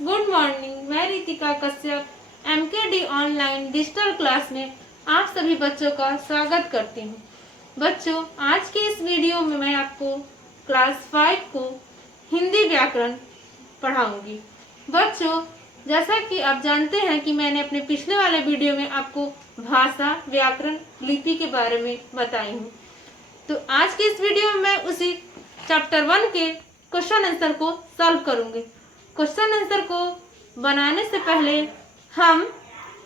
Good morning. मैं Ritika Kashyap MKD online digital class में आप सभी बच्चों का स्वागत करती हूँ। बच्चों, आज के इस वीडियो में मैं आपको क्लास 5 को हिंदी व्याकरण पढ़ाऊंगी। बच्चों, जैसा कि आप जानते हैं कि मैंने अपने पिछले वाले वीडियो में आपको भाषा, व्याकरण, लिपि के बारे में बताई हूँ। तो आज के इस वीडियो में मैं उसी चैप्टर 1 के क्वेश्चन आंसर को सॉल्व करूंगी। क्वेश्चन आंसर को बनाने से पहले हम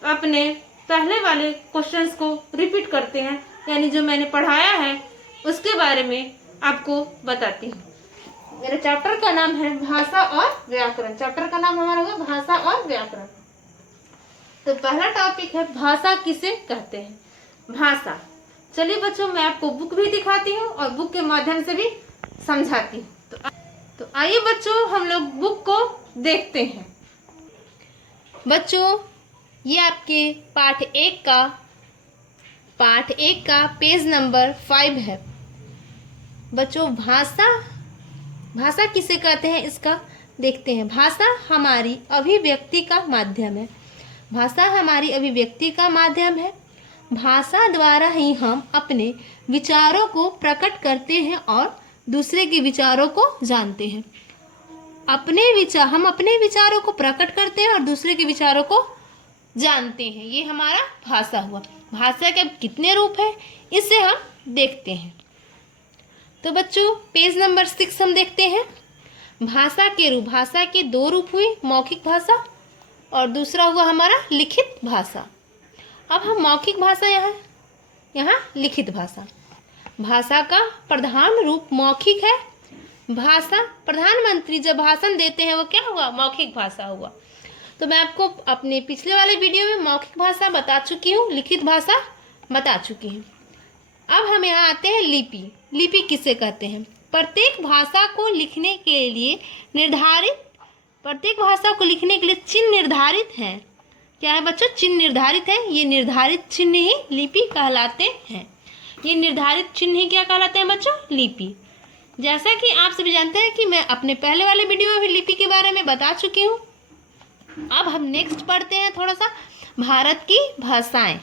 अपने पहले वाले क्वेश्चंस को रिपीट करते हैं, यानी जो मैंने पढ़ाया है उसके बारे में आपको बताती हूँ। मेरे चैप्टर का नाम है भाषा और व्याकरण। चैप्टर का नाम हमारा होगा भाषा और व्याकरण। तो पहला टॉपिक है भाषा किसे कहते हैं। भाषा, चलिए बच्चों, मैं आपको बुक भी दिखाती हूँ और बुक के माध्यम से भी समझाती हूँ। तो आइए बच्चों, हम लोग बुक को देखते हैं। बच्चों, ये आपके पाठ एक का पेज नंबर 5 है। बच्चों, भाषा किसे कहते हैं इसका देखते हैं। भाषा हमारी अभिव्यक्ति का माध्यम है। भाषा हमारी अभिव्यक्ति का माध्यम है। भाषा द्वारा ही हम अपने विचारों को प्रकट करते हैं और दूसरे के विचारों को जानते हैं। हम अपने विचारों को प्रकट करते हैं और दूसरे के विचारों को जानते हैं। ये हमारा भाषा हुआ। भाषा के अब कितने रूप है इसे हम देखते हैं। तो बच्चों, पेज नंबर 6 हम देखते हैं। भाषा के रूप, भाषा के 2 रूप हुए, मौखिक भाषा और दूसरा हुआ हमारा लिखित भाषा। अब हम मौखिक भाषा यहाँ लिखित भाषा। भाषा का प्रधान रूप मौखिक है। भाषा, प्रधानमंत्री जब भाषण देते हैं वो क्या हुआ? मौखिक भाषा हुआ। तो मैं आपको अपने पिछले वाले वीडियो में मौखिक भाषा बता चुकी हूँ, लिखित भाषा बता चुकी हूँ। अब हम यहाँ आते हैं लिपि। लिपि किसे कहते हैं? प्रत्येक भाषा को लिखने के लिए चिन्ह निर्धारित है। क्या है बच्चों? चिन्ह निर्धारित है। ये निर्धारित चिन्ह ही लिपि कहलाते हैं। ये निर्धारित चिन्ह ही क्या कहलाते हैं बच्चों? लिपि। जैसा कि आप सभी जानते हैं कि मैं अपने पहले वाले वीडियो में भी लिपि के बारे में बता चुकी हूँ। अब हम नेक्स्ट पढ़ते हैं थोड़ा सा भारत की भाषाएं।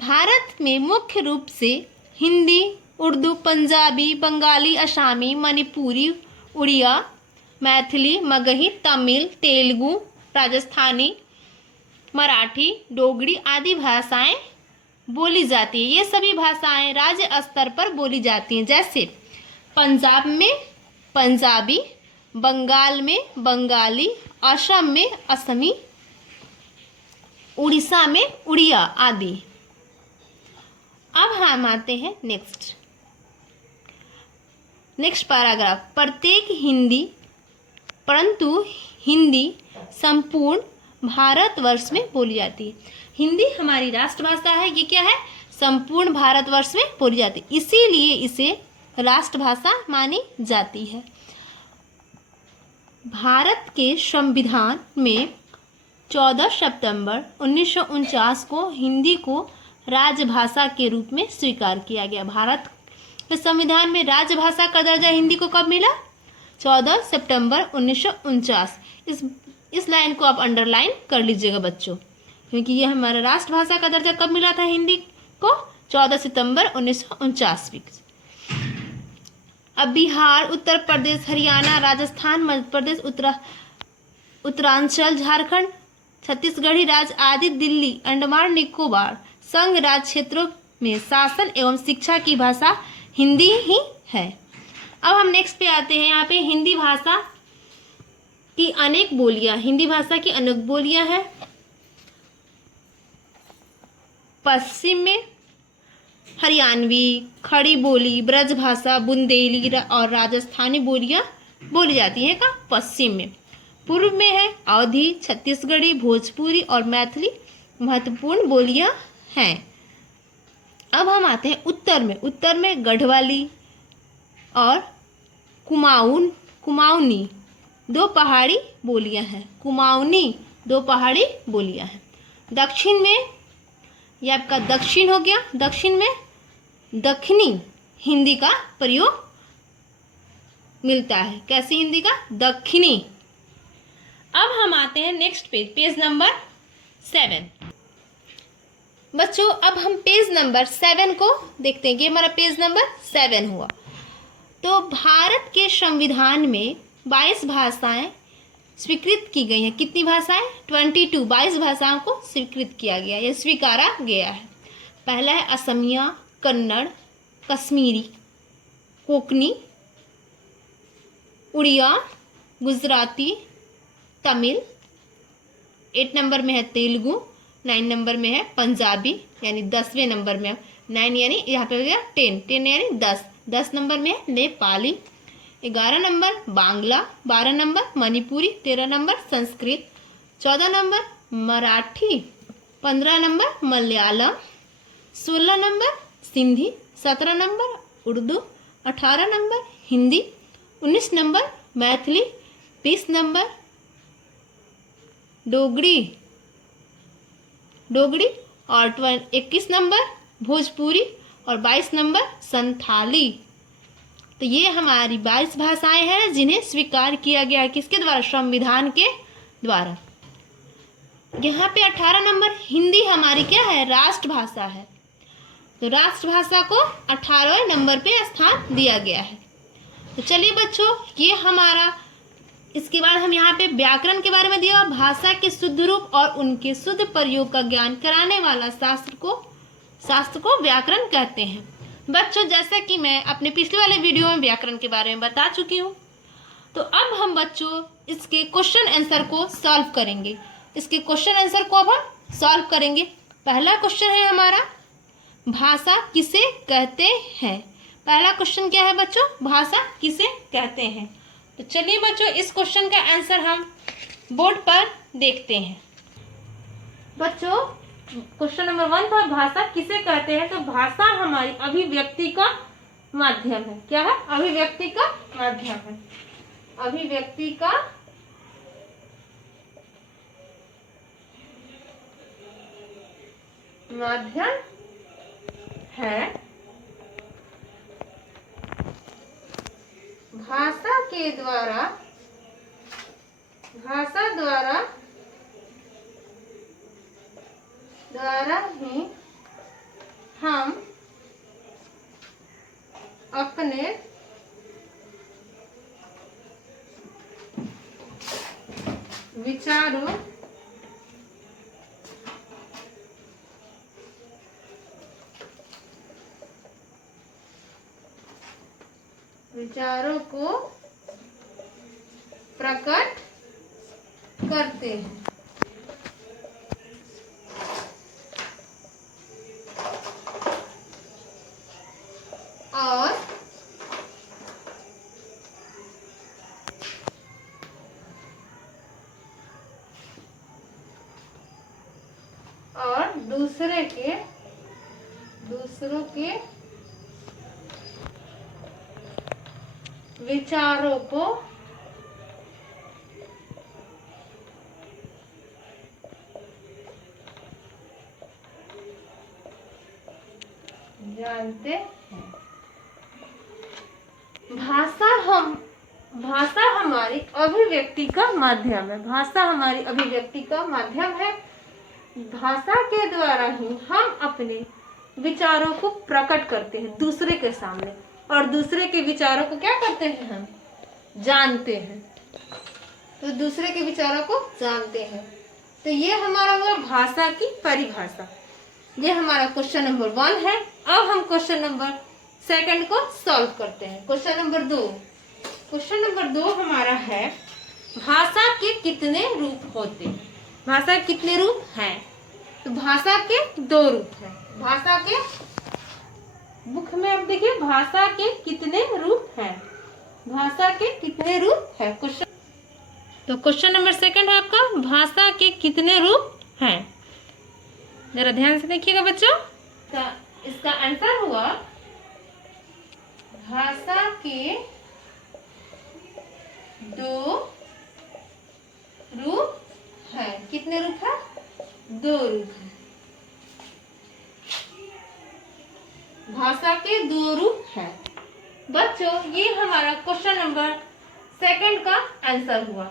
भारत में मुख्य रूप से हिंदी, उर्दू, पंजाबी, बंगाली, असमी, मणिपुरी, उड़िया, मैथिली, मगही, तमिल, तेलुगु, राजस्थानी, मराठी, डोगरी आदि भाषाएं बोली जाती है। ये सभी भाषाएं राज्य स्तर पर बोली जाती हैं। जैसे पंजाब में पंजाबी, बंगाल में बंगाली, असम में असमी, उड़ीसा में उड़िया आदि। अब हम आते हैं नेक्स्ट पैराग्राफ। परंतु हिंदी संपूर्ण भारतवर्ष में बोली जाती है। हिंदी हमारी राष्ट्रभाषा है। ये क्या है? संपूर्ण भारतवर्ष में बोली जाती है, इसीलिए इसे राष्ट्रभाषा मानी जाती है। भारत के संविधान में 14 सितंबर 1949 को हिंदी को राजभाषा के रूप में स्वीकार किया गया। भारत के संविधान में राजभाषा का दर्जा हिंदी को कब मिला? 14 सितंबर 1949। इस लाइन को आप अंडरलाइन कर लीजिएगा बच्चों, क्योंकि ये हमारा राष्ट्रभाषा का दर्जा कब मिला था हिंदी को? 14 सितंबर 1949। अब बिहार, उत्तर प्रदेश, हरियाणा, राजस्थान, मध्य प्रदेश, उत्तरांचल, झारखंड, छत्तीसगढ़ी राज्य आदि, दिल्ली, अंडमान निकोबार संघ राज्य क्षेत्रों में शासन एवं शिक्षा की भाषा हिंदी ही है। अब हम नेक्स्ट पे आते हैं। यहाँ पे हिंदी भाषा की अनेक बोलियां। हिंदी भाषा की अनेक बोलियां हैं। पश्चिम में हरियाणवी, खड़ी बोली, ब्रजभाषा, बुंदेली और राजस्थानी बोलियां बोली जाती हैं। कहाँ? पश्चिम में। पूर्व में है अवधी, छत्तीसगढ़ी, भोजपुरी और मैथिली महत्वपूर्ण बोलियां हैं। अब हम आते हैं उत्तर में। उत्तर में गढ़वाली और कुमाऊनी 2 पहाड़ी बोलियां हैं। कुमाऊनी 2 पहाड़ी बोलियां हैं। दक्षिण में, यह आपका दक्षिण हो गया। दक्षिण में दक्षिणी हिंदी का प्रयोग मिलता है। कैसी हिंदी का? दक्षिणी। अब हम आते हैं नेक्स्ट पेज, पेज नंबर 7। बच्चों अब हम पेज नंबर 7 को देखते हैं कि हमारा पेज नंबर 7 हुआ। तो भारत के संविधान में 22 भाषाएं स्वीकृत की गई हैं। कितनी भाषाएं? 22 भाषाओं को स्वीकृत किया गया या स्वीकारा गया है। पहला है असमिया, कन्नड़, कश्मीरी, कोंकणी, उड़िया, गुजराती, तमिल। 8 नंबर में है तेलुगु, 9 नंबर में है पंजाबी, यानी 10वें नंबर में 9 यानी यहाँ पे हो गया 10 यानी 10 नंबर में है Nepali, 11 number Bangla, 12 number Manipuri, 13 number Sanskrit, 14 number Marathi, 15 number Malayalam, 16 number Sindhi, 17 number Urdu, 18 number Hindi, 19 number Maithili, 20 number Dogri और 21 नंबर भोजपुरी और 22 नंबर संथाली। तो ये हमारी 22 भाषाएं हैं जिन्हें स्वीकार किया गया है किसके द्वारा? संविधान के द्वारा। यहाँ पे 18 नंबर हिंदी हमारी क्या है? राष्ट्रभाषा है। तो राष्ट्रभाषा को 18वें नंबर पे स्थान दिया गया है। तो चलिए बच्चों ये हमारा, इसके बाद हम यहाँ पे व्याकरण के बारे में दिया। भाषा के शुद्ध रूप और उनके शुद्ध प्रयोग का ज्ञान कराने वाला शास्त्र को व्याकरण कहते हैं। बच्चों जैसा कि मैं अपने पिछले वाले वीडियो में व्याकरण के बारे में बता चुकी हूँ, तो अब हम बच्चों इसके क्वेश्चन आंसर को सॉल्व करेंगे। पहला क्वेश्चन है हमारा, भाषा किसे कहते हैं? पहला क्वेश्चन क्या है बच्चों? भाषा किसे कहते हैं? तो चलिए बच्चों इस क्वेश्चन का आंसर हम बोर्ड पर देखते हैं। बच्चों क्वेश्चन नंबर 1 था भाषा किसे कहते हैं? तो भाषा हमारी अभिव्यक्ति का माध्यम है। क्या है? अभिव्यक्ति का माध्यम है। अभिव्यक्ति का माध्यम है। भाषा द्वारा ही हम अपने विचारों को प्रकट करते हैं। और दूसरों के विचारों को जानते हैं। भाषा हमारी अभिव्यक्ति का माध्यम है। भाषा के द्वारा ही हम अपने विचारों को प्रकट करते हैं दूसरे के सामने, और दूसरे के विचारों को क्या करते हैं? हम जानते हैं। तो दूसरे के विचारों को जानते हैं। तो ये हमारा हुआ भाषा की परिभाषा। ये हमारा क्वेश्चन नंबर 1 है। अब हम क्वेश्चन नंबर 2 को सॉल्व करते हैं। क्वेश्चन नंबर 2 हमारा है, भाषा के कितने रूप होते हैं? भाषा के कितने रूप हैं? तो भाषा के 2 रूप हैं। भाषा के बुक में आप देखिए भाषा के कितने रूप हैं? क्वेश्चन, तो क्वेश्चन नंबर 2 है आपका, भाषा के कितने रूप हैं? जरा ध्यान से देखिएगा बच्चों। इसका आंसर हुआ भाषा के 2 रूप हैं। कितने रूप है? 2 रूप है। भाषा के 2 रूप है। बच्चों ये हमारा क्वेश्चन नंबर 2 का आंसर हुआ।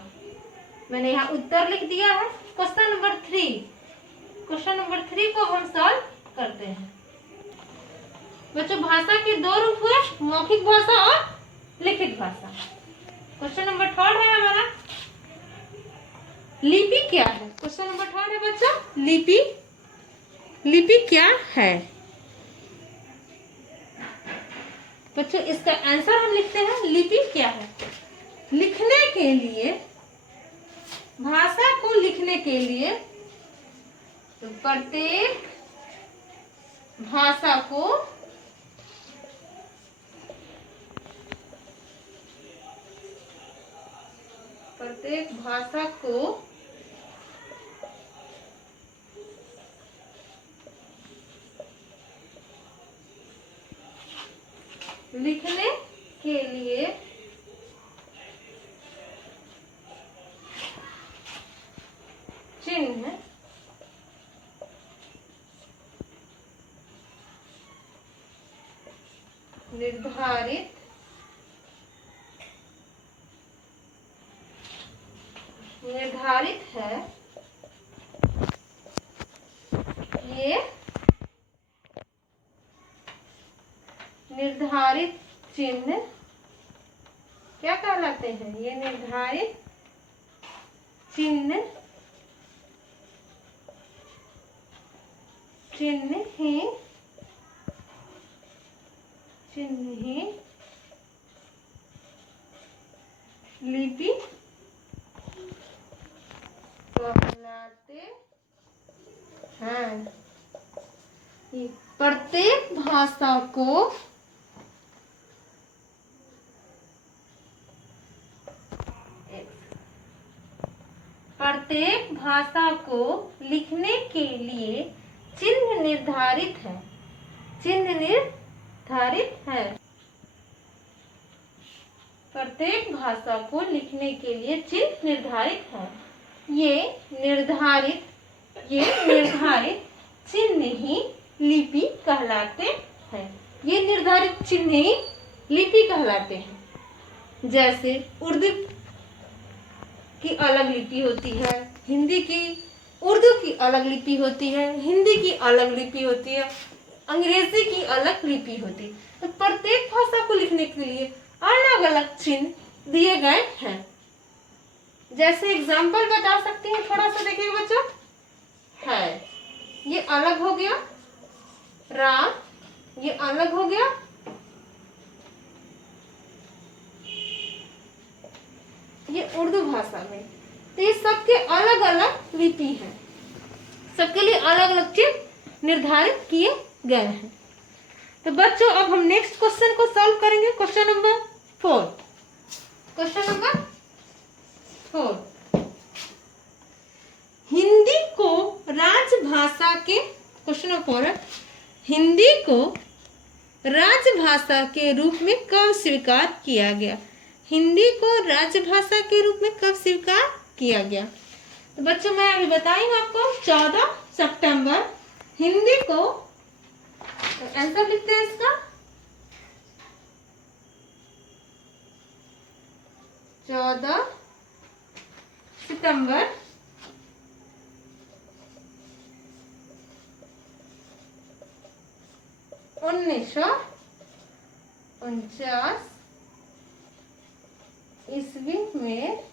मैंने यहाँ उत्तर लिख दिया है। क्वेश्चन नंबर 3, क्वेश्चन नंबर 3 को हम सॉल्व करते हैं। बच्चों भाषा के दो रूप हुए, मौखिक भाषा और लिखित भाषा। क्वेश्चन नंबर 3 है हमारा, लिपि क्या है। क्वेश्चन नंबर 3 है बच्चों, लिपि, लिपि क्या है। बच्चों इसका आंसर हम लिखते हैं, लिपि क्या है। लिखने के लिए, भाषा को लिखने के लिए प्रत्येक भाषा को लिखने के लिए चिन्ह निर्धारित है। ये निर्धारित चिन्ह क्या कहलाते हैं। ये निर्धारित चिन्ह ही लिपि कहलाते हैं। प्रत्येक भाषा को लिखने के लिए चिन्ह निर्धारित है। प्रत्येक भाषा को लिखने के लिए चिन्ह निर्धारित है। ये निर्धारित चिन्ह ही लिपि कहलाते हैं। ये निर्धारित चिन्ह ही लिपि कहलाते हैं। जैसे उर्दू की अलग लिपि होती है, उर्दू की अलग लिपि होती है, हिंदी की अलग लिपि होती है, अंग्रेजी की अलग लिपि होती है। तो प्रत्येक भाषा को लिखने के लिए अलग अलग चिन्ह दिए गए हैं। जैसे एग्जाम्पल बता सकते हैं, थोड़ा सा देखिए बच्चों, है ये अलग हो गया, राम ये अलग हो गया, ये उर्दू भाषा में। तो ये सबके अलग अलग लिपि है, सबके लिए अलग अलग चिन्ह निर्धारित किए गए हैं। तो बच्चों अब हम नेक्स्ट क्वेश्चन को सॉल्व करेंगे। Question number 4, question number 4, Hindi को राजभाषा के, क्वेश्चन नंबर 4, हिंदी को राजभाषा के रूप में कब स्वीकार किया गया। हिंदी को राजभाषा के रूप में कब स्वीकार किया गया। तो बच्चों मैं अभी बताई हूँ आपको, 14 सितंबर हिंदी को, आंसर लिखते हैं इसका, 14 सितंबर 1949 ईस्वी में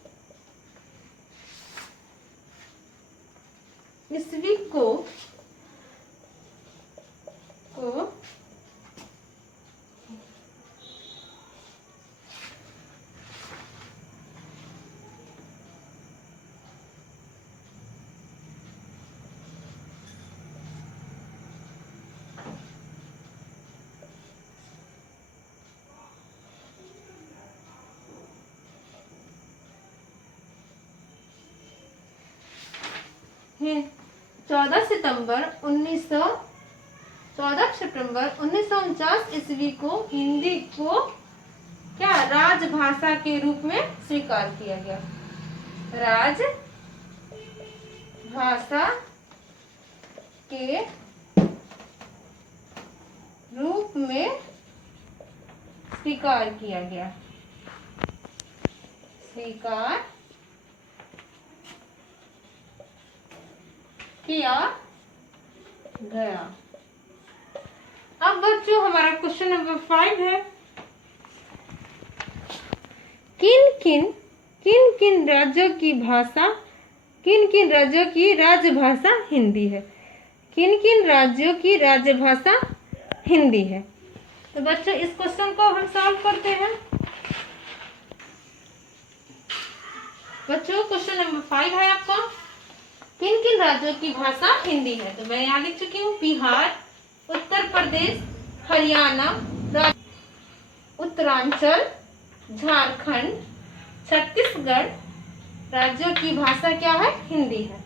ईस्वी को है 14 सितंबर 1949 ईस्वी को हिंदी को क्या राजभाषा के रूप में स्वीकार किया गया। राजभाषा के रूप में स्वीकार किया गया। किया गया। अब बच्चों हमारा क्वेश्चन नंबर 5 है, किन किन राज्यों की राजभाषा हिंदी है। किन किन राज्यों की राजभाषा हिंदी है। तो बच्चों इस क्वेश्चन को हम सॉल्व करते हैं। बच्चों क्वेश्चन नंबर 5 है आपका, किन किन राज्यों की भाषा हिंदी है। तो मैं यहाँ लिख चुकी हूँ, बिहार, उत्तर प्रदेश, हरियाणा, उत्तरांचल, झारखंड, छत्तीसगढ़ राज्यों की भाषा क्या है, हिंदी है।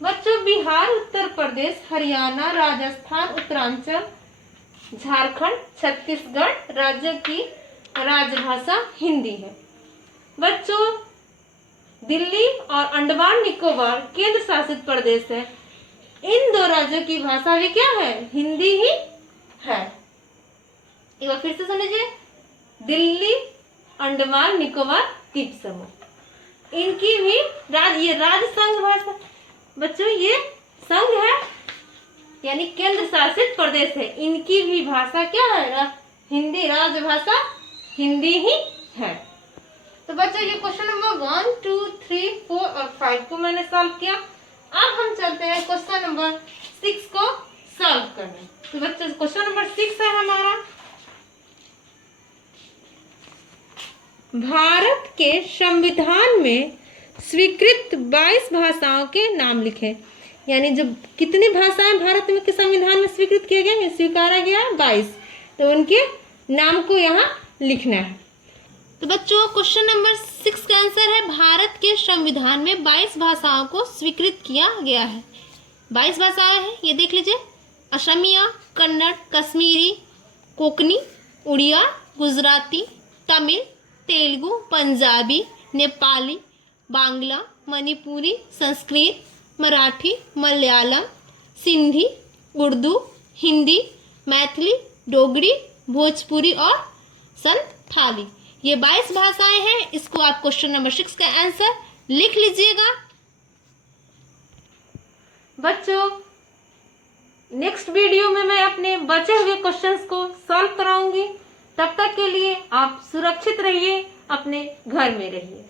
बच्चों बिहार, उत्तर प्रदेश, हरियाणा, राजस्थान, उत्तरांचल, झारखंड, छत्तीसगढ़ राज्यों की राजभाषा हिंदी है। बच्चों दिल्ली और अंडमान निकोबार केंद्र शासित प्रदेश है, इन दो राज्यों की भाषा भी क्या है, हिंदी ही है। एक बार फिर से सुन लीजिए, दिल्ली, अंडमान निकोबार द्वीप समूह, इनकी भी ये राज्य संघ भाषा, बच्चों ये संघ है यानी केंद्र शासित प्रदेश है, इनकी भी भाषा क्या है, हिंदी, राजभाषा हिंदी ही है। तो बच्चों ये क्वेश्चन नंबर 1, 2, 3, 4 और 5 को मैंने सॉल्व किया। अब हम चलते हैं क्वेश्चन नंबर 6 को सॉल्व करने। तो बच्चों क्वेश्चन नंबर 6 है हमारा, भारत के संविधान में स्वीकृत 22 भाषाओं के नाम लिखें। यानी जो कितनी भाषाएं भारत में के संविधान में स्वीकृत किए गए, स्वीकारा गया 22, तो उनके नाम को यहाँ लिखना है। तो बच्चों क्वेश्चन नंबर 6 का आंसर है, भारत के संविधान में 22 भाषाओं को स्वीकृत किया गया है। 22 भाषाएं हैं, ये देख लीजिए, असमिया, कन्नड़, कश्मीरी, कोंकणी, उड़िया, गुजराती, तमिल, तेलुगु, पंजाबी, नेपाली, बांग्ला, मणिपुरी, संस्कृत, मराठी, मलयालम, सिंधी, उर्दू, हिंदी, मैथिली, डोगरी, भोजपुरी और संथाली, ये 22 भाषाएं हैं। इसको आप क्वेश्चन नंबर 6 का आंसर लिख लीजिएगा। बच्चों नेक्स्ट वीडियो में मैं अपने बचे हुए क्वेश्चंस को सॉल्व कराऊंगी। तब तक के लिए आप सुरक्षित रहिए, अपने घर में रहिए।